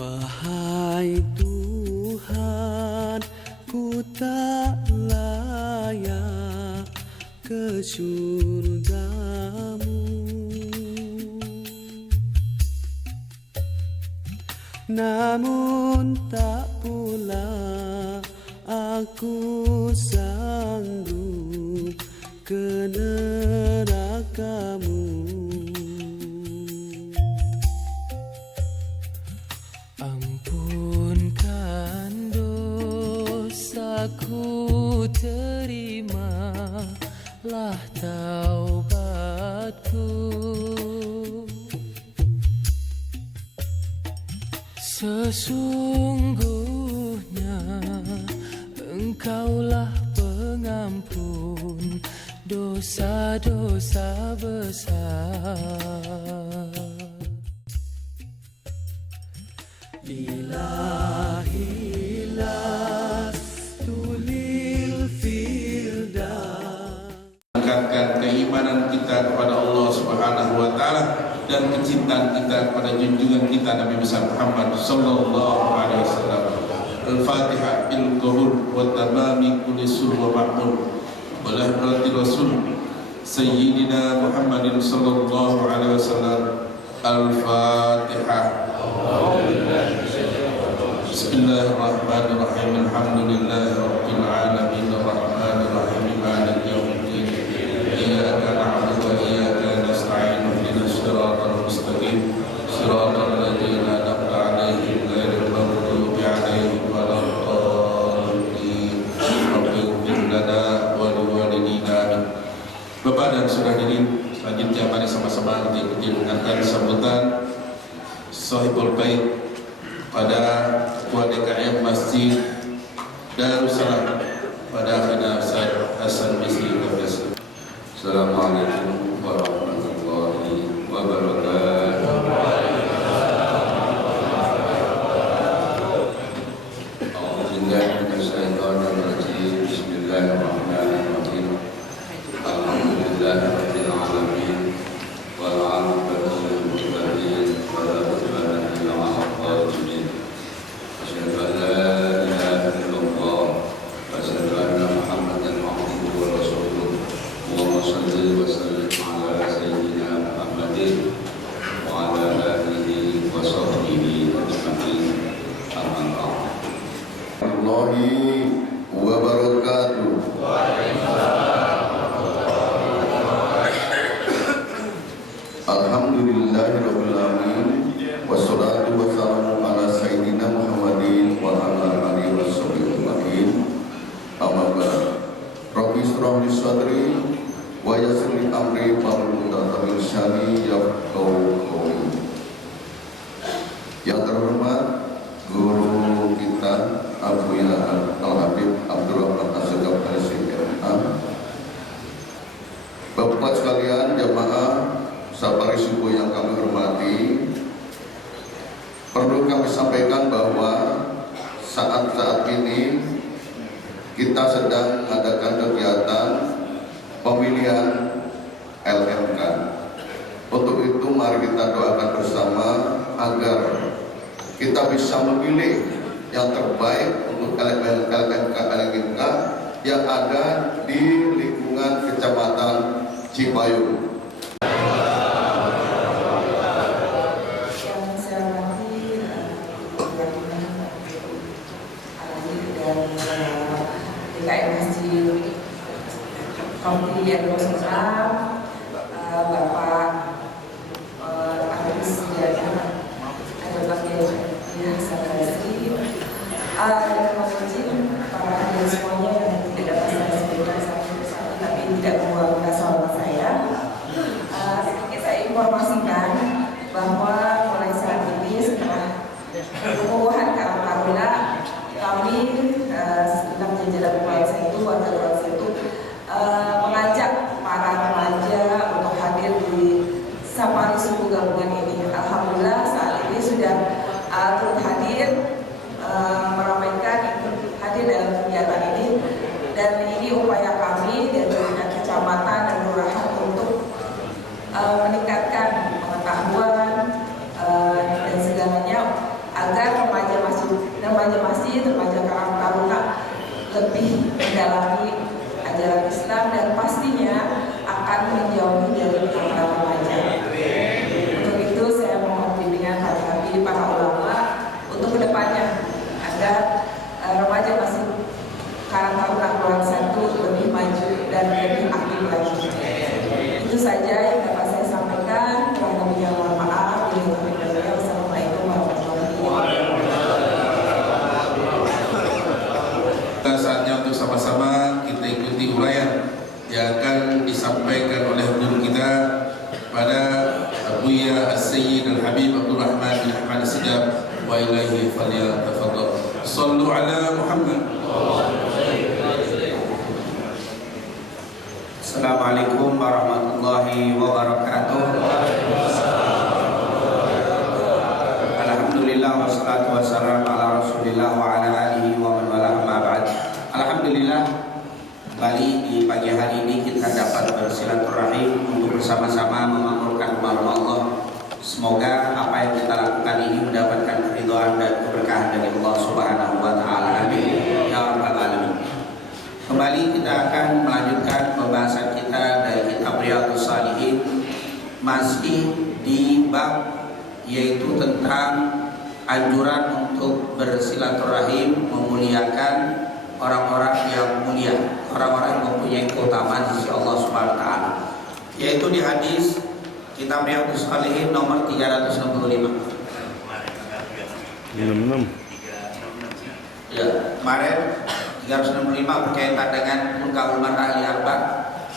Wahai Tuhan, ku tak layak ke surgamu, namun tak pula aku sanggup ke nerakamu. Ampunkan dosaku, terimalah taubatku. Sesungguhnya Engkaulah pengampun dosa-dosa besar. Ilahilah tulil firdaus. Meningkatkan keimanan kita kepada Allah Subhanahu wa taala dan kecintaan kita kepada junjungan kita Nabi besar Muhammad sallallahu alaihi wasallam. Al-Fatihah bil qabul wa tamami kulli sur wa ma'mul. Wa la rasul Sayyidina Muhammadin sallallahu alaihi wasallam. Al-Fatihah. Bismillahirrahmanirrahim. Alhamdulillahi rabbil alamin arrahmanir rahim maliki yaumiddin. Iyyaka na'budu wa iyyaka nasta'in ihdinas siratal mustaqim siratal ladzina an'amta 'alaihim ghairil maghdubi 'alaihim waladdallin. Rabbighfir lana wa liwalidina amin. Bapak dan saudara hadirin, selanjutnya mari sama-sama kita ikuti dengarkan sambutan Shahibul Bait pada Ketua DKM Masjid Darussalam pada akhirnya Ustaz Hasan Bisri Kabres. Assalamualaikum warahmatullahi wabarakatuh. A'udzubillahi minasyaitonir rajim. Bismillahirrahmanirrahim. Alhamdulillahirabbil alamin wal 'aqibatu lil muttaqin wa la udwana illa 'alal zalimin. Asyhadu an la ilaha illallah wa asyhadu anna Muhammadan abduhu wa rasuluh. Allahumma shalli wa sallim ala sayyidina Muhammadin wa ala alihi wa sahbihi ajma'in. Amma ba'd. Warahmatullahi wabarakatuh. Alhamdulillahirabbil alamin wassalatu wassalamu ala sayyidina Muhammadin wa ala alihi washabbihi ajma'in. Amma ba'd. Rabbi shrah li sadri wa yassir li amri wahlul 'uqdatam min lisani yafqahu qawli. Yang terhormat guru kita Abu Yahya Al-Habib Abdurrahman As-Segaf LCMA, Bapak sekalian jamaah sabar subuh yang kami hormati, perlu kami sampaikan bahwa saat-saat ini kita sedang mengadakan kegiatan pemilihan LMK. Untuk itu mari kita doakan bersama agar kita bisa memilih yang terbaik untuk LMK yang ada di lingkungan Kecamatan Cipayung. DKM Masjid Komiti Darussalam, Bapak Agus Jana, ada Bapak Hasan Basri, dan mungkin para hadirin semuanya yang tidak dapat saya sebutkan satu persatu, tapi tidak mewakili sahabat saya. Sedikit saya informasikan bahwa mulai saat ini setelah pengukuhan Karang Taruna, kami sedang menjalankan upaya saya itu mengajak para remaja untuk hadir di safari suku gabungan ini. Alhamdulillah saat ini sudah turut hadir, meramaikan hadir dalam kegiatan ini, dan ini upaya kami dari kecamatan dan kelurahan untuk meningkatkan pengetahuan dan segalanya agar remaja masjid, remaja Karang Taruna lebih mendalami ajaran Islam dan pastinya akan menjauhi dari para remaja. Untuk itu saya mohon bimbingan hati-hati para ulama untuk kedepannya agar remaja masjid Karang Taruna Kelurahan 1 lebih maju dan lebih aktif lagi. Itu saja yang dapat saya sampaikan. Kurang lebihnya mohon maaf. Wassalamualaikum warahmatullahi wabarakatuh. Saatnya untuk sama-sama kita ikuti uraian yang akan disampaikan oleh guru kita pada Abuya As-Sayyid Al-Habib Abdul Rahman bin Ahmad As-Sidab wa ilaihi falyatafadhal. Sallu ala Muhammad. Assalamualaikum warahmatullahi wabarakatuh. Alhamdulillah wassalatu wassalamu ala Rasulillah wa ala alihi wa man wala amma ba'd. Alhamdulillah, kembali di pagi hari ini kita dapat bersilaturahim untuk bersama-sama memakmurkan malam Allah. Semoga apa yang kita lakukan ini mendapatkan keridhaan dan keberkahan dari Allah Subhanahu wa taala. Amin ya rabbal alamin. Kembali kita akan melanjutkan pembahasan kita dari kitab Riyadhus Shalihin, masih di bab yaitu tentang anjuran untuk bersilaturahim, memuliakan orang-orang yang mulia, orang-orang yang mempunyai keutamaan di sisi Allah Subhanahu wa taala. Yaitu di hadis kitab Riyadhus Shalihin nomor 365. Ya, kemarin 365 berkaitan dengan munkar mar'ah li arba'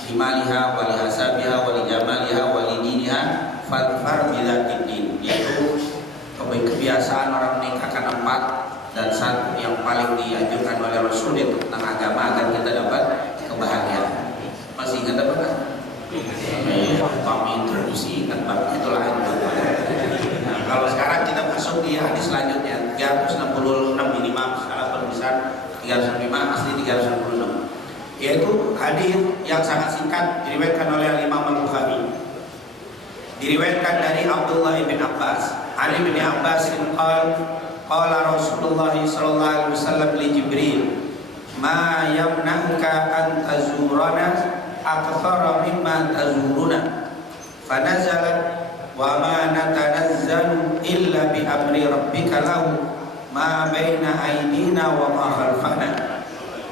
limaliha wa li hasabiha wa li jamaliha wa li diniha fadfar bidzatid din, yaitu kebiasaan orang menikahkan 4 dan satu yang paling dianjurkan oleh Rasul itu tentang agama agar kita dapat kebahagiaan. Masih ingat apa kan? Kami introduksi ingat bab itulah. Nah, kalau sekarang kita masuk di hadis selanjutnya 366 minimal salah penulisan 365 asli 366, yaitu hadis yang sangat singkat diriwayatkan oleh Imam Al-Bukhari. Diriwayatkan dari Abdullah bin Abbas. Ali bin Abbas qala Rasulullah sallallahu alaihi wasallam li Jibril, "Ma yamna'uka an tazurana akthara mimma tazuruna?" Fanazalat, "Wa ma natanazzalu illa bi amri rabbika lahu ma baina aydina wa ma khalfana."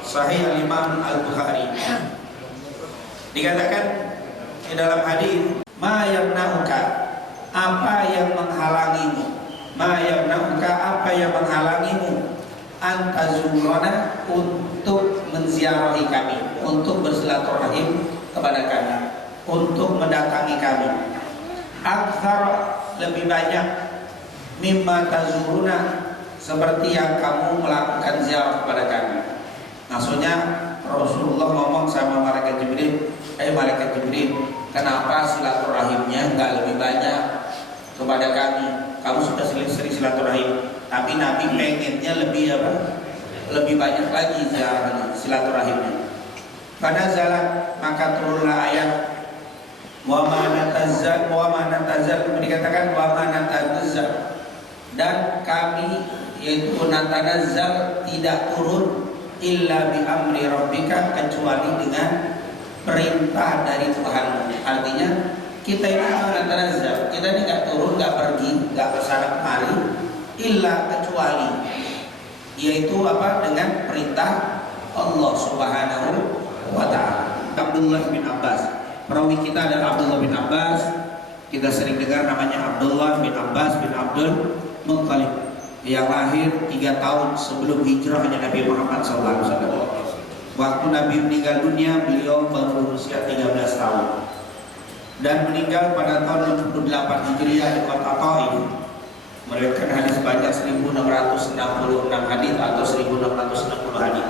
Sahih Imam Al-Bukhari. Dikatakan di dalam hadis, "Ma yamna'uka," apa yang menghalangimu? Ma yamna'uka, apa yang menghalangimu? Antazurana, untuk menziarahi kami, untuk bersilaturahim kepada kami, untuk mendatangi kami. Akthar, lebih banyak, mimma tazuruna, seperti yang kamu melakukan ziarah kepada kami. Maksudnya Rasulullah ngomong sama malaikat Jibril, malaikat Jibril, kenapa silaturahimnya nggak lebih banyak kepada kami? Kamu sudah sering silaturahim, tapi Nabi pengennya lebih apa? Lebih banyak lagi ziarahnya, silaturahimnya. Pada zalat, maka turunlah ayat wa ma natazal, dikatakan wa ma natazal, dan kami yaitu natazal tidak turun illa bi amri rabbika, kecuali dengan perintah dari Tuhan. Artinya kita ini natazal, kita ini nggak turun, nggak pergi, nggak bersana kemari, illa kecuali, yaitu apa? Dengan perintah Allah Subhanahu wa ta'ala. Abdullah bin Abbas, perawi kita adalah Abdullah bin Abbas. Kita sering dengar namanya Abdullah bin Abbas bin Abdul Muttalib, yang lahir 3 tahun sebelum hijrahnya Nabi Muhammad SAW. Waktu Nabi meninggal dunia, beliau baru berusia 13 tahun dan meninggal pada tahun 68 Hijriah di kota Taif. Meriwayatkan hadis banyak 1666 hadis atau 1660 hadis.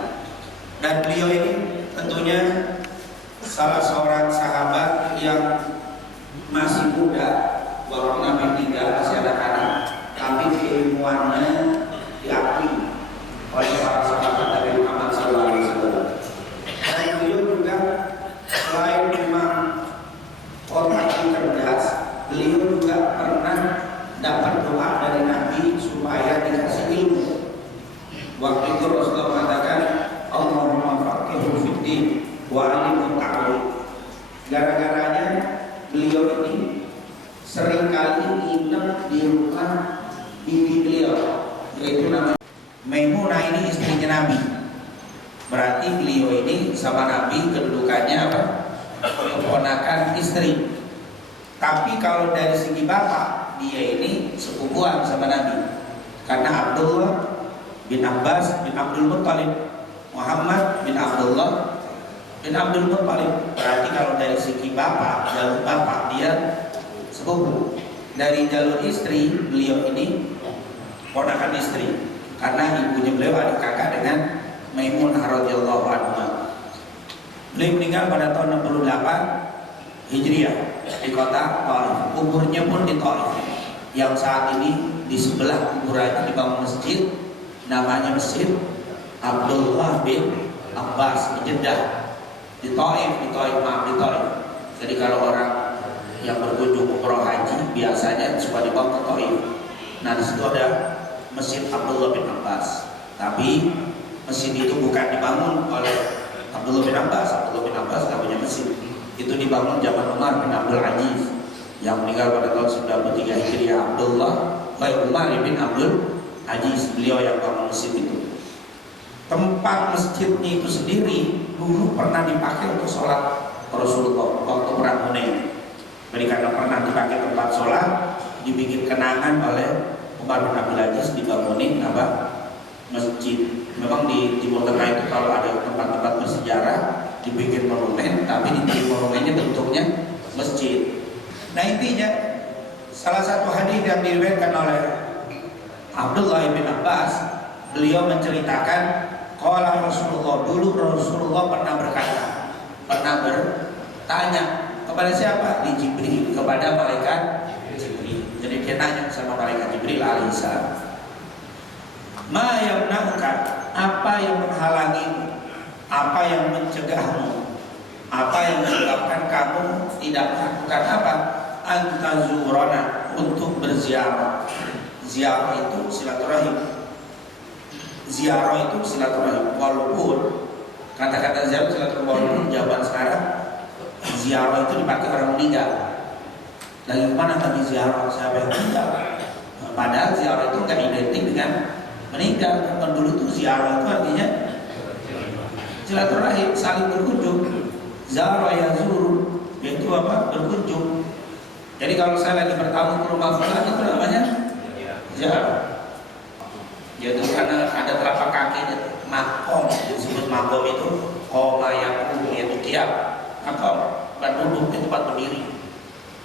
Dan beliau ini tentunya salah seorang sahabat yang masih muda waktu Nabi meninggal, masih anak-anak, tapi keilmuannya diakui oleh para sahabat Nabi Muhammad SAW. Dan beliau juga selain memang otaknya cerdas, beliau juga pernah dapat doa dari Nabi supaya dikasih ilmu. seringkali nginep di rumah bibi beliau, yaitu namanya Maimunah. Ini istrinya Nabi. Berarti beliau ini sama Nabi kedudukannya apa? Keponakan istri. Tapi kalau dari segi bapak, dia ini sepupuan sama Nabi. Karena Abdullah bin Abbas bin Abdul Muttalib, Muhammad bin Abdullah bin Abdul Muttalib. Berarti kalau dari segi bapak, jalur bapak dia sepupu. Dari jalur istri, beliau ini ponakan istri. Karena ibunya beliau adik kakak dengan Maimunah radhiyallahu anha. Beliau meninggal pada tahun 68 Hijriah di kota Taif. Kuburnya pun di Taif, yang saat ini di sebelah kuburannya dibangun masjid, namanya Masjid Abdullah bin Abbas di Jeddah, di Taif. Jadi kalau orang yang berkunjung umroh haji biasanya suka dibawa ke Taif. Nah, di situ ada Masjid Abdullah bin Abbas. Tapi masjid itu bukan dibangun oleh Abdullah bin Abbas. Abdullah bin Abbas nggak punya masjid. Itu dibangun zaman Umar bin Abdul Aziz yang meninggal pada tahun 93 Hijriah. Umar bin Abdul Aziz, beliau yang bangun masjid itu. Tempat masjidnya itu sendiri dulu pernah dipakai untuk sholat Rasulullah waktu perang Hunain. Jadi karena pernah dipakai tempat sholat, dibikin kenangan oleh Umar bin Abdul Aziz, dibangunin masjid. Memang di Timur Tengah itu kalau ada tempat-tempat bersejarah dibikin monumen, tapi di monumennya bentuknya masjid. Nah, intinya salah satu hadis yang diriwayatkan oleh Abdullah bin Abbas, beliau menceritakan qala Rasulullah, dulu Rasulullah pernah berkata, pernah bertanya kepada siapa? Di Jibril, kepada malaikat Jibril. Jadi dia nanya sama malaikat Jibril alaihissalam, ma yamna'uka, apa yang menghalangimu, apa yang mencegahmu, apa yang menyebabkan kamu tidak melakukan apa? Antazurana, untuk berziarah. Ziarah itu silaturahim. Ziarah itu silaturahim. Walaupun kata-kata ziarah silaturahim, walaupun jawaban sekarang ziarah itu dipakai orang meninggal. Dari mana tadi ziarah? Siapa yang meninggal? Padahal ziarah itu nggak identik dengan meninggal. Kan dulu itu ziarah itu artinya silaturahim, saling berkunjung. Zara yazuru, yaitu apa? Berkunjung. Jadi kalau saya lagi bertamu ke rumah fulan, itu namanya ziarah. Yaitu karena ada telapak kakinya, makom, disebut makom itu koma yang yaitu kiam. Makom, tempat duduk, tempat berdiri,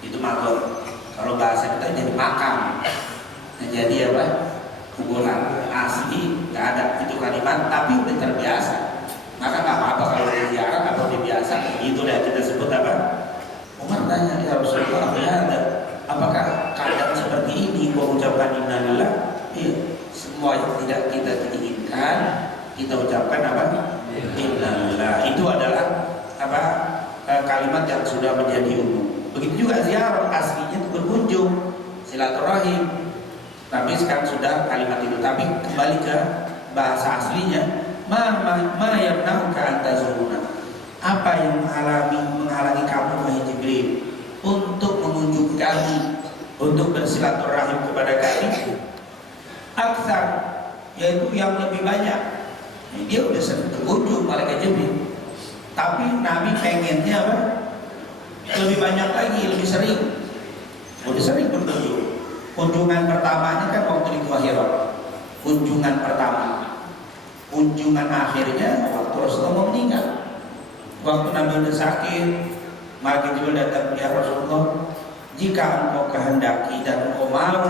itu makom. Kalau bahasa kita jadi makam. Nah, jadi apa? Kuburan asli nggak ada itu kalimat, tapi udah terbiasa. Maka nggak apa-apa kalau dia ziarah atau dia biasa. Itu dah kita sebut apa? Umar tanya, ya Rasulullah, apakah keadaan seperti ini kau ucapkan innalillah? Iya, semua yang tidak kita inginkan kita ucapkan apa? Innalillah. Itu adalah apa? Kalimat yang sudah menjadi umum. Begitu juga ziarah, aslinya itu berkunjung, silaturahim. Tapi sekarang sudah kalimat itu. Tapi kembali ke bahasa aslinya, ma yamna'uka antazuruna, apa yang menghalangi kamu wahai Jibril untuk mengunjungi kami, untuk bersilaturahim kepada kami? Aksar, yaitu yang lebih banyak. Dia udah sering berkunjung malaikat Jibril, tapi Nabi pengennya apa? Lebih banyak lagi, lebih sering. Udah sering berkunjung. Kunjungan pertamanya kan waktu di Gua Hira. Kunjungan pertama. Kunjungan akhirnya waktu Rasulullah meninggal. Waktu Nabi sudah sakit, malaikat Jibril datang, ya Rasulullah, jika engkau kehendaki dan engkau mau,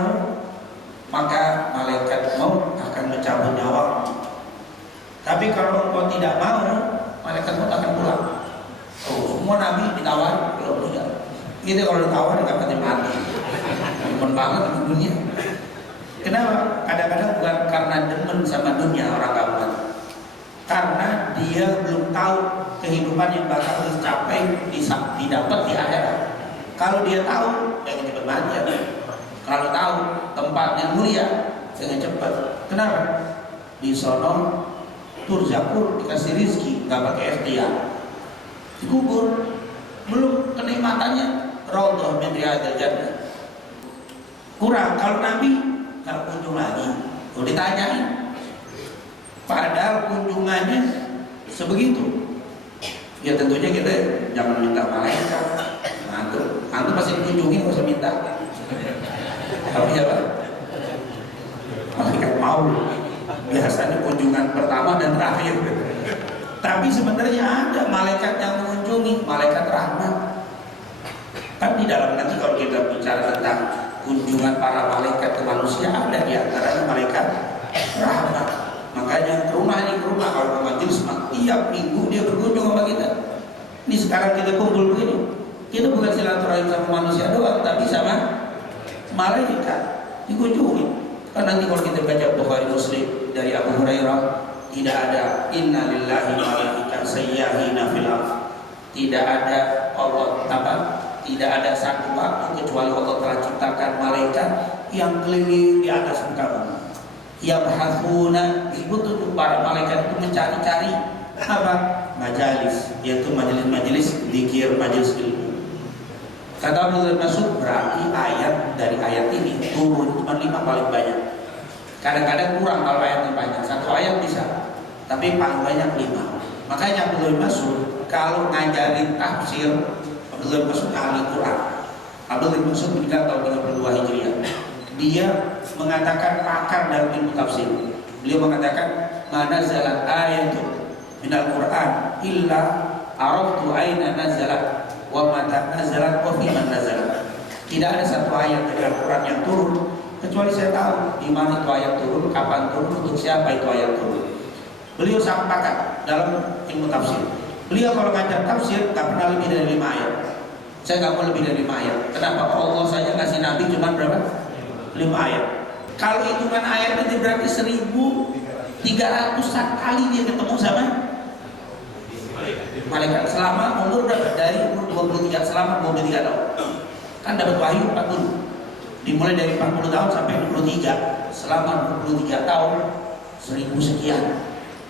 maka malaikat maut akan mencabut nyawamu. Tapi kalau engkau tidak mau, malaikat maut akan pulang. Oh, semua Nabi ditawar belum meninggal. Gitu kalau ditawar nggak pasti mati. Demen banget di dunia. Kenapa? Kadang-kadang bukan karena demen sama dunia orang kamuan, karena dia belum tahu kehidupan yang bakal dicapai, didapat di akhirat. Kalau dia tahu, jangan cepat mati ya. Kalau tahu tempatnya mulia, jangan cepat. Kenapa? Di sono turzakur, dikasih rizki, nggak pakai ikhtiar, dikubur, belum kenikmatannya raudhah min riyadil jannah. kurang. Kalau Nabi nggak kunjung lagi, kalau ditanyain, padahal kunjungannya sebegitu. Ya tentunya kita jangan minta malaikat. Antum pasti dikunjungi, nggak usah minta. Tapi ya Pak, malaikat mau. Biasanya kunjungan pertama dan terakhir. Tapi sebenarnya ada malaikat yang mengunjungi, malaikat rahmat. Kan di dalam nanti kalau kita bicara tentang kunjungan para malaikat ke manusia, ada di antaranya malaikat rahmat. Makanya ke rumah kalau ke majelis tiap minggu dia berkunjung sama kita. Ini sekarang kita kumpul begini, kita bukan silaturahim sama manusia doang, tapi sama malaikat dikunjungi. Kan nanti kalau kita baca Bukhari Muslim dari Abu Hurairah, tidak ada inna lillahi malaikatan sayyahina fil ardh. Tidak ada tidak ada satu waktu kecuali Allah telah ciptakan malaikat yang keliling di atas muka bumi. Yang hasuna disebut untuk para malaikat itu mencari-cari apa? Majalis, yaitu majelis-majelis zikir, majelis ilmu. Kata Abdullah bin Mas'ud, berarti ayat dari ayat ini turun cuma 5 paling banyak. Kadang-kadang kurang kalau ayatnya banyak, 1 ayat bisa, tapi paling banyak 5. Makanya Abdullah bin Mas'ud kalau ngajarin tafsir, Abdullah bin Mas'ud ahli Quran. Abdullah bin Mas'ud meninggal tahun 32 Hijriah. Dia mengatakan pakar dalam ilmu tafsir. Beliau mengatakan mana zalat ayatun minal Quran illa araftu aina nazalat wa mata nazalat wa fi man nazalat. Tidak ada satu ayat dari Al-Quran yang turun kecuali saya tahu di mana itu ayat turun, kapan turun, untuk siapa itu ayat turun. Beliau sangat pakar dalam ilmu tafsir. Beliau kalau ngajar tafsir tak pernah lebih dari 5 ayat. Saya nggak mau lebih dari 5 ayat. Kenapa? Allah saja ngasih Nabi cuma berapa? 5 ayat. Kalau hitungan ayat itu berarti 1.300 kali dia ketemu sama malaikat selama umur berapa? Dari umur 23 selama 23 tahun. Kan dapat wahyu 40. Dimulai dari 40 tahun sampai 23. Selama 23 tahun 1000 sekian.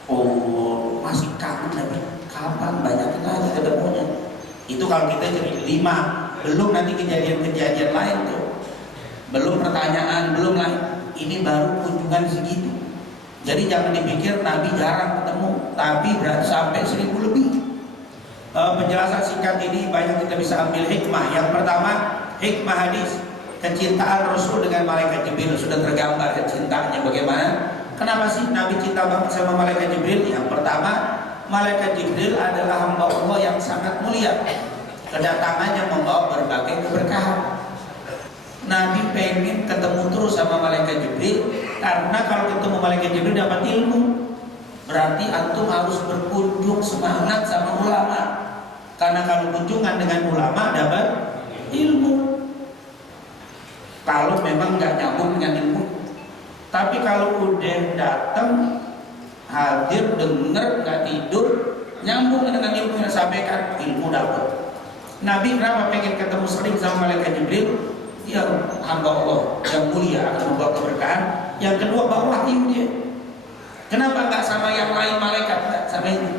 Oh, masih kangen lagi. Kapan banyak lagi ketemunya? Itu kalau kita jadi 5. Belum nanti kejadian-kejadian lain tuh. Belum pertanyaan, belum lain. Ini baru kunjungan segitu. Jadi jangan dipikir Nabi jarang ketemu, tapi berarti sampai 1000 lebih. Penjelasan singkat ini banyak kita bisa ambil hikmah. Yang pertama, hikmah hadis. Kecintaan Rasul dengan malaikat Jibril sudah tergambar cintanya bagaimana. Kenapa sih Nabi cinta banget sama malaikat Jibril? Yang pertama, malaikat Jibril adalah hamba Allah yang sangat mulia. Kedatangannya membawa berbagai keberkahan. Nabi pengen ketemu terus sama malaikat Jibril karena kalau ketemu malaikat Jibril dapat ilmu. Berarti antum harus berkunjung semangat sama ulama. Karena kalau kunjungan dengan ulama dapat ilmu. Kalau memang nggak nyambung dengan ilmu. Tapi kalau udah datang, hadir, dengar, nggak tidur, nyambung dengan ilmu yang disampaikan, ilmu dapat. Nabi kenapa pengen ketemu sering sama malaikat Jibril? Dia hamba Allah yang mulia akan membawa keberkahan. Yang kedua bawa wahyu dia. Kenapa nggak sama yang lain malaikat? Nggak sama ini.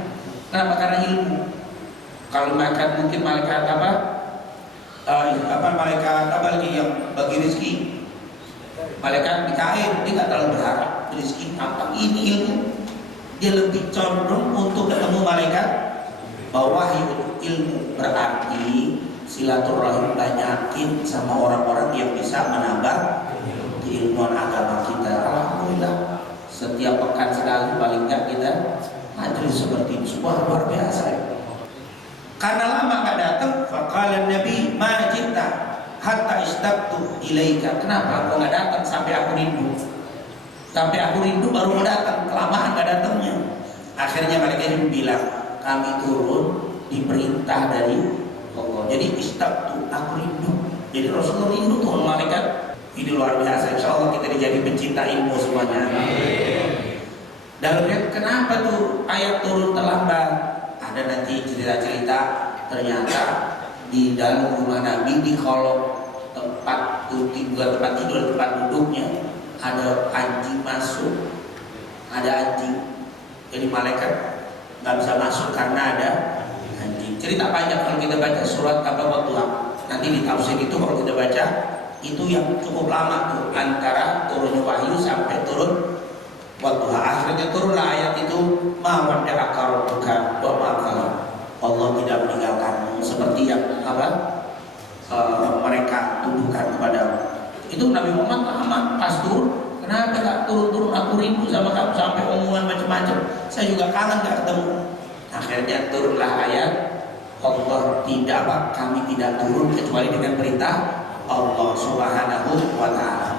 Kenapa? Karena ilmu. Kalau makan mungkin malaikat malaikat apa lagi yang bagi rezeki? Malaikat Mikail, dia nggak terlalu berharap rezeki apa. Ini ilmu. Dia lebih condong untuk ketemu malaikat bawa wahyu ilmu. Berarti silaturahim banyakin sama orang-orang yang bisa menambah keilmuan agama kita. Alhamdulillah setiap pekan sekali paling nggak kita majelis seperti ini, sebuah luar biasa ya. Karena lama nggak datang, faqala Nabi ma jitta hatta istabtu ilaika. Kenapa aku nggak datang sampai aku rindu? Sampai aku rindu baru mau datang, kelamaan nggak datangnya. Akhirnya malaikat Jibril bilang, kami turun diperintah dari Allah. Jadi istabtu, aku rindu. Jadi Rasulullah rindu tuh malaikat. Ini luar biasa. Insya Allah kita jadi pencinta ilmu semuanya. Dan kenapa tuh ayat turun terlambat? Ada nanti cerita-cerita ternyata di dalam rumah Nabi di kolong tempat tidur, tempat duduknya ada anjing masuk, ada anjing. Jadi malaikat nggak bisa masuk karena ada anjing. Cerita panjang kalau kita baca surat At-Taubah. Nanti di tafsir itu kalau kita baca itu yang cukup lama tuh, antara turunnya wahyu sampai turun wadduha. Akhirnya turunlah ayat itu, ma wadda'aka rabbuka wa ma qala. Allah tidak meninggalkanmu seperti yang mereka tuduhkan kepadamu. Itu Nabi Muhammad lama pas turun. Kenapa gak turun-turun, aku rindu sama kamu, sampai omongan macam-macam, saya juga kangen gak ketemu. Akhirnya turunlah ayat, Allah tidak, kami tidak turun kecuali dengan perintah Allah Subhanahu wa ta'ala.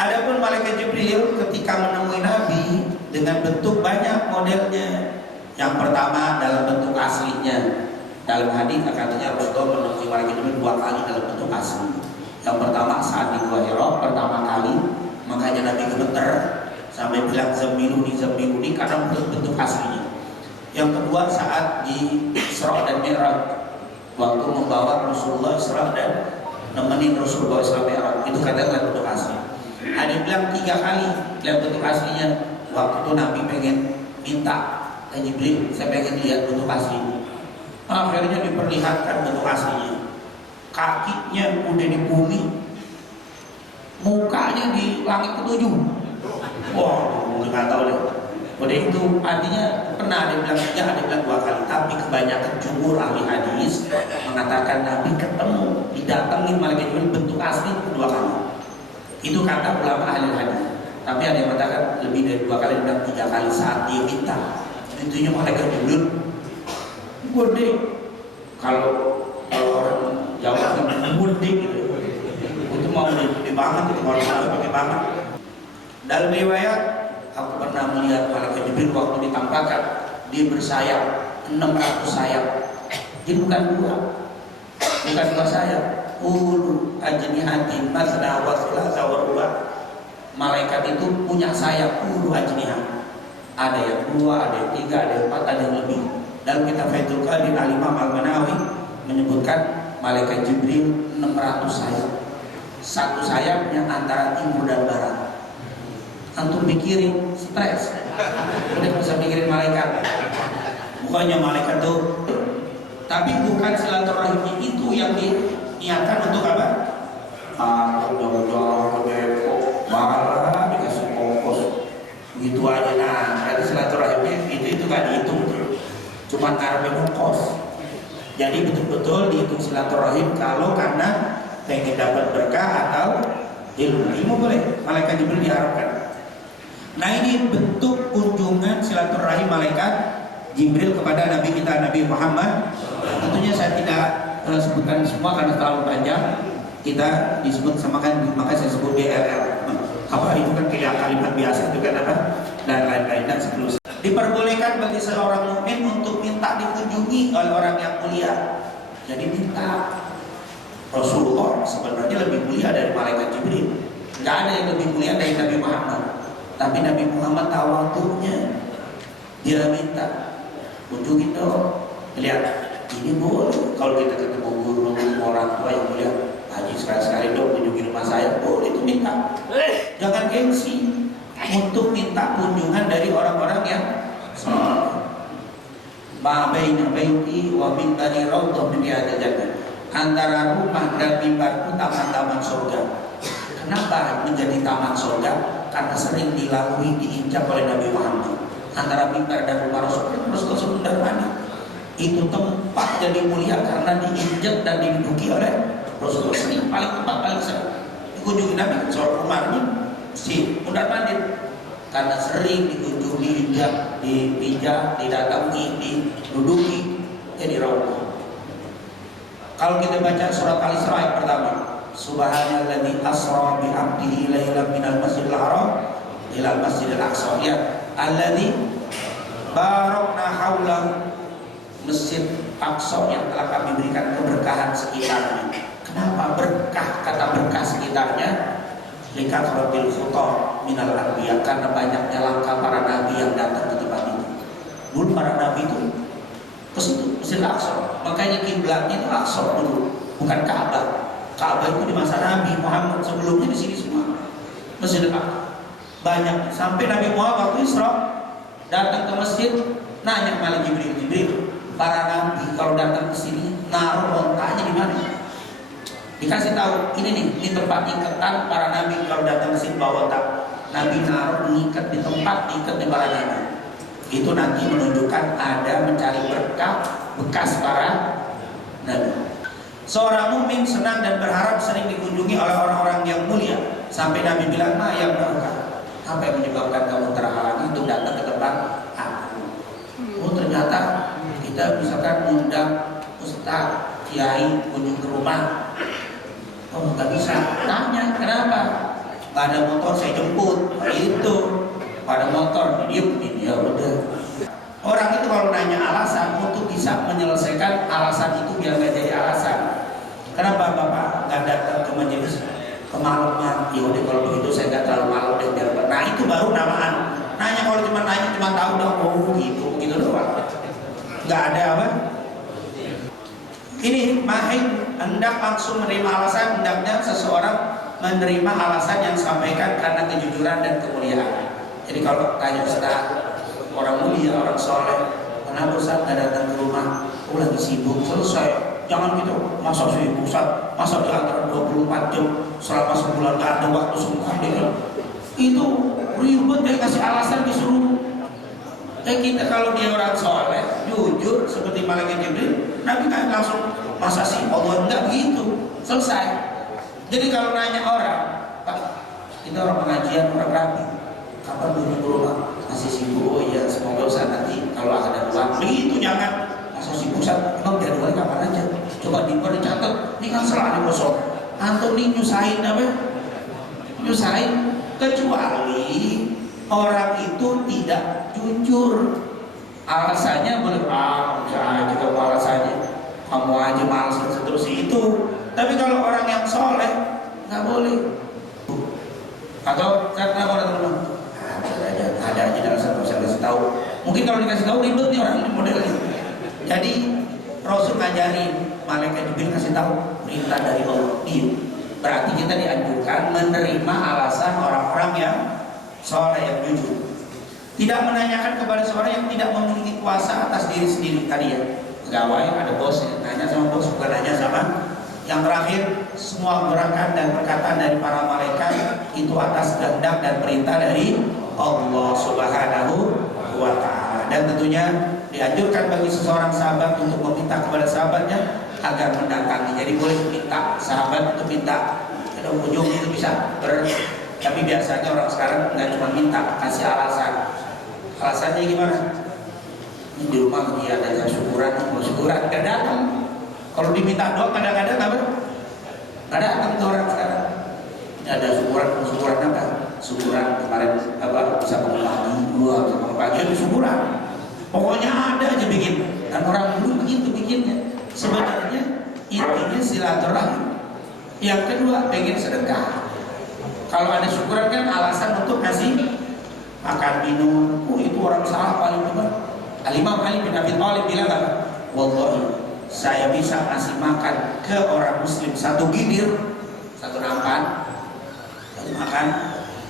Adapun malaikat Jibril ketika menemui Nabi dengan bentuk banyak modelnya. Yang pertama dalam bentuk aslinya. Dalam hadis katanya Rasulullah menemui malaikat Jibril 2 kali dalam bentuk asli. Yang pertama saat di Gua Hira pertama kali, makanya Nabi gemeter sampai bilang zamiluni karena bentuk aslinya. Yang kedua saat di Isra dan Mi'raj, waktu membawa Rasulullah Isra dan nemenin Rasulullah Isra Mi'raj, itu kadang bentuk asli. Ada yang bilang 3 kali dalam bentuk aslinya. Waktu itu Nabi pengen minta ke Jibril, saya pengen lihat bentuk aslinya. Akhirnya diperlihatkan bentuk aslinya. Kakinya udah di bumi, mukanya di langit ketujuh. Wah, nggak tahu deh. Udah itu artinya pernah ada yang bilang 3, ada yang bilang 2 kali. Tapi kebanyakan jumhur ahli hadis mengatakan Nabi ketemu, didatengin malaikat Jibril bentuk asli 2 kali. Itu kata ulama ahli hadis. Tapi ada yang mengatakan lebih dari 2 kali, dan 3 kali saat dia minta. Intinya malaikat Jibril gede. Kalau orang Jawa kan gede gitu. Itu mau gede banget, itu kalau saya pakai banget. Dalam riwayat, aku pernah melihat malaikat Jibril waktu ditampakkan, dia bersayap 600 sayap. Jadi bukan 2 sayap. Ulu ajnihatin masna wa thulatha wa ruba'. Malaikat itu punya sayap ulu ajnihat. Ada yang 2, ada yang 3, ada yang 4, ada yang lebih. Dalam kitab Fathul Qadir Al-Imam Al-Manawi menyebutkan malaikat Jibril 600 sayap. Satu sayapnya antara timur dan barat. Antum pikirin, stres. Udah bisa pikirin malaikat. Bukannya malaikat tuh, tapi bukan silaturahimnya itu yang diniatkan untuk apa? Jauh-jauh ke Depok, malah dikasih ongkos gitu aja. Nah, berarti silaturahimnya itu gak dihitung tuh. Cuma karena ongkos. Jadi betul-betul dihitung silaturahim kalau karena pengen dapat berkah atau ilmu boleh. Malaikat Jibril diharapkan. Nah, ini bentuk kunjungan silaturahim malaikat Jibril kepada Nabi kita Nabi Muhammad. Tentunya saya tidak sebutkan semua karena terlalu panjang. Kita disebut samakan, maka saya sebut BLL. Apa itu kan kalimat biasa itu kan apa? Dan lain-lain dan seterusnya. Diperbolehkan bagi seorang mukmin untuk minta dikunjungi oleh orang yang mulia. Jadi minta. Rasulullah sebenarnya lebih mulia dari malaikat Jibril. Gak ada yang lebih mulia dari Nabi Muhammad. Tapi Nabi Muhammad tahu waktunya. Dia minta, kunjungi dong. Lihat, ini boleh. Kalau kita ketemu guru, orang tua yang mulia, haji sekali-sekali dong kunjungi rumah saya, boleh itu minta. Jangan gengsi untuk minta kunjungan dari orang-orang yang ma baina baiti wa minbari raudhah min riyadil jannah. Antara rumah dan mimbarku taman-taman surga. Kenapa menjadi taman surga? Karena sering dilalui, diinjak oleh Nabi Muhammad. Antara mimbar dan rumah Rasulullah SAW, itu tempat jadi mulia karena diinjak dan diduduki oleh Rasulullah. Sering paling tempat paling sering dikunjungi Nabi. Soal rumah ini si Mundar Mandir karena sering dikunjungi, diinjak, dipijak, didatangi, diduduki, jadi raudhah. Kalau kita baca surat Al-Isra yang pertama, Subhanalladzi asra bi 'abdihi lailan minal masjidil haram ilal masjidil aqsa. Ya, alladzi barakna haulahu, Masjid Aqsa yang telah kami berikan keberkahan sekitarnya. Kenapa berkah? Kata berkah sekitarnya likathratil khuta minal anbiya, karena banyaknya langkah para nabi yang datang ke tempat itu. Dulu para nabi itu ke situ, Masjid Aqsa. Makanya kiblatnya itu Aqsa dulu, bukan Ka'bah. Ka'bah itu di masa Nabi Muhammad, sebelumnya di sini semua. Masjid Aqsa banyak. Sampai Nabi Muhammad waktu Isra datang ke masjid, nanya malah Jibril, para nabi kalau datang ke sini naruh ontanya di mana? Di Dikasih tahu, ini tempat ikatan para nabi kalau datang ke sini bawa tak. Nabi naruh mengikat di tempat ikatnya para nabi. Itu nanti menunjukkan ada mencari berkah bekas para nabi. Seorang mukmin senang dan berharap sering dikunjungi oleh orang-orang yang mulia. Sampai Nabi bilang, "Ma yang berkah. Apa yang menyebabkan kamu terhalangi untuk datang ke tempat aku?" Oh, ternyata kita misalkan undang ustaz, kiai kunjung ke rumah. Oh, nggak bisa. Tanya, kenapa? Nggak ada motor, saya jemput. Itu, pada motor, diem, ya udah. Orang itu kalau nanya alasan untuk bisa menyelesaikan alasan itu biar nggak jadi alasan. Kenapa Bapak nggak datang ke majelis kemalaman? Ya udah kalau begitu saya nggak terlalu malam deh biar. Nah itu baru namaan. Nanya kalau cuma nanya cuma tahu dong, oh gitu doang. Nggak ada apa? Ini mahir hendak langsung menerima alasan, hendaknya seseorang menerima alasan yang disampaikan karena kejujuran dan kemuliaan. Jadi kalau tanya Ustaz, orang mulia, orang soleh, kenapa Ustaz nggak datang ke rumah? Oh lagi sibuk, selesai. Jangan gitu, masa sibuk Ustaz, masa di antara 24 jam selama sebulan nggak ada waktu semua itu ribet deh, kasih alasan disuruh. Kita kalau dia orang soleh, jujur seperti malaikat Jibril, Nabi kan langsung masa sih Allah enggak begitu, selesai. Jadi kalau nanya orang, Pak, kita orang pengajian, orang rapi, kapan kunjung ke rumah? Masih sibuk. Oh iya, semoga Ustaz nanti kalau ada uang. Begitu jangan masa sibuk Ustaz, emang jadwalnya kapan aja? Coba dicatat, ini kan selalu kosong. Antum nih nyusahin apa? Nyusahin, kecuali orang itu tidak jujur. Alasannya boleh, aja kamu alasannya, kamu aja malas dan seterusnya itu. Tapi kalau orang yang soleh nggak boleh. Atau karena orang bilang ada aja dalam satu saya kasih tahu. Mungkin kalau dikasih tahu ribet nih orang modelnya. Jadi Rasul ngajarin, malaikat Jibril kasih tahu perintah dari Allah. Berarti kita dianjurkan menerima alasan orang-orang yang soleh yang jujur. Tidak menanyakan kepada seorang yang tidak memiliki kuasa atas diri sendiri tadi ya. Pegawai ada bos, nanya sama bos, bukan nanya sama. Yang terakhir, semua gerakan dan perkataan dari para malaikat itu atas kehendak dan perintah dari Allah Subhanahu wa Ta'ala. Dan tentunya dianjurkan bagi seseorang sahabat untuk meminta kepada sahabatnya agar mendatangi. Jadi boleh minta sahabat untuk minta, ada ujung itu bisa tapi biasanya orang sekarang nggak cuma minta, kasih alasan. Alasannya gimana? Ini di rumah dia ada syukuran, mau syukuran nggak datang. Kalau diminta doang kadang-kadang nggak datang tuh orang sekarang. Ini ada syukuran apa? Syukuran kemarin apa bisa bangun pagi, bisa bangun pagi itu syukuran. Pokoknya ada aja bikin. Dan orang dulu begitu bikinnya. Sebenarnya intinya silaturahmi. Yang kedua pengen sedekah. Kalau ada syukuran kan alasan untuk kasih makan minum. Oh itu orang salah paling benar. Al-Imam Ali bin Abi Thalib bilang apa? Wallahi saya bisa kasih makan ke orang muslim satu bibir, satu nampan, makan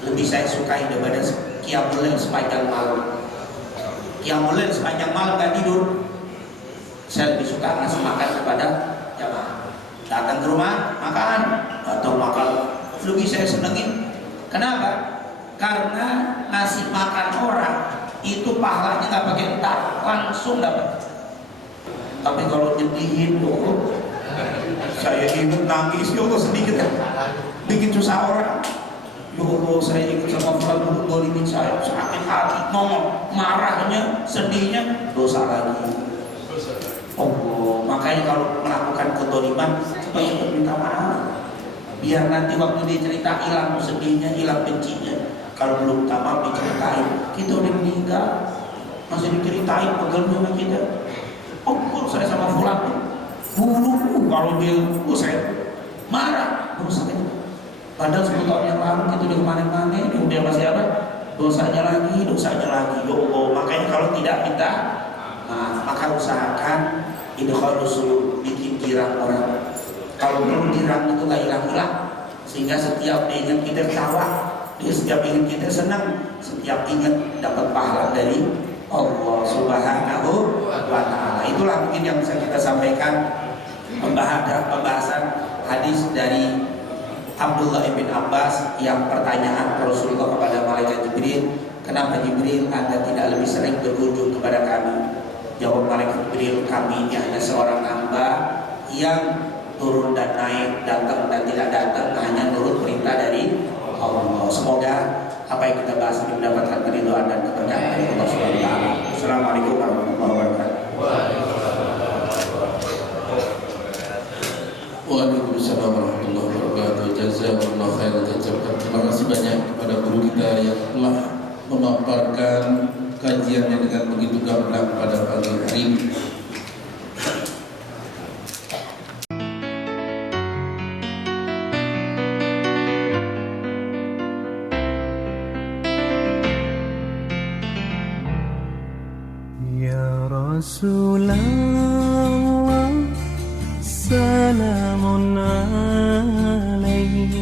lebih saya sukai daripada qiyamul lail sepanjang malam. Qiyamul lail sepanjang malam gak tidur, saya lebih suka ngasih makan kepada jamaah. Datang ke rumah makan atau makan lebih saya senengin. Kenapa? Karena ngasih makan orang itu pahalanya nggak pakai entar, langsung dapat. Tapi kalau nyedihin tuh, saya ingat nangis, ya Allah sedikit kan, bikin susah orang. Ya Allah saya ingat sama fulan dulu dolimin saya, sakit hati, ngomong, marahnya, sedihnya, dosa lagi. Allah, makanya kalau melakukan kedoliman, cepat-cepat minta maaf. Biar nanti waktu dicerita hilang sedihnya, hilang bencinya. Kalau belum minta maaf diceritain, kita udah meninggal, masih diceritain pegelnya sama kita. Oh, saya sama fulan dulu kalau dia, saya marah, sakit. Padahal 10 tahun yang lalu kita udah kemana-mana, dia masih apa? Dosanya lagi. Ya Allah, makanya kalau tidak minta maaf, maka usahakan idkhalus sulub, bikin girang orang. Kalau belum girang itu gak hilang-hilang, sehingga setiap ingat kita ketawa, dia setiap ingat kita senang, setiap ingat dapat pahala dari Allah Subhanahu wa Ta'ala. Itulah mungkin yang bisa kita sampaikan pembahasan hadis dari Abdullah bin Abbas yang pertanyaan Rasulullah kepada malaikat Jibril, kenapa Jibril Anda tidak lebih sering berkunjung kepada kami? Jawab malaikat Jibril, kami ini hanya seorang hamba yang turun dan naik, datang dan tidak datang, hanya nurut perintah dari Allah. Semoga apa yang kita bahas ini mendapatkan keridhaan dan keberkahan dari Allah Subhanahu wa taala. Assalamualaikum warahmatullahi wabarakatuh. Waalaikumsalam warahmatullahi wabarakatuh. Jazakallahu khairan jazaa. Terima kasih banyak kepada guru kita yang telah memaparkan kajiannya dengan begitu gamblang pada pagi hari ini. Ya Rasulullah, salamun alaik.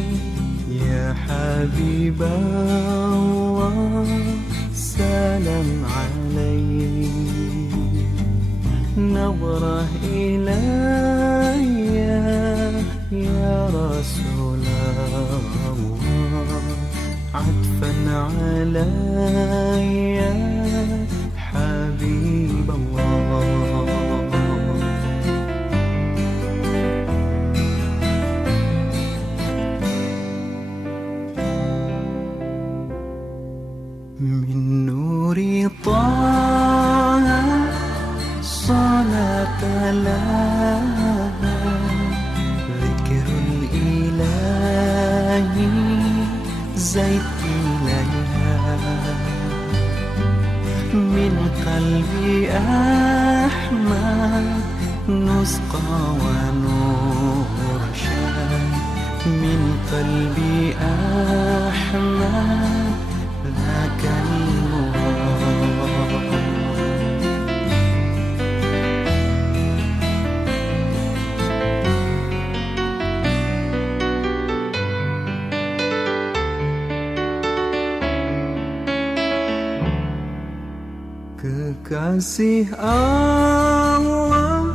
Ya Habiballah, salam alaik. Nadrah ilayya ya Rasulullah, atfan alayya Habiballah. Min nuri taha salatalah, zikrul ilahi zaitilaiha. Min qalbi Ahmad nusqa wa nurshad. Min qalbi Ahmad lakal murad. Kekasih Allah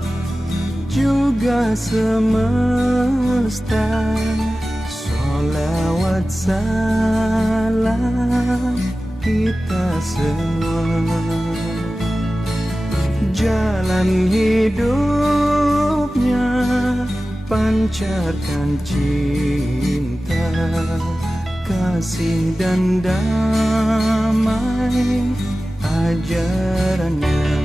juga semesta, sholawat salam kita semua. Jalan hidupnya pancarkan cinta, kasih dan damai ajarannya.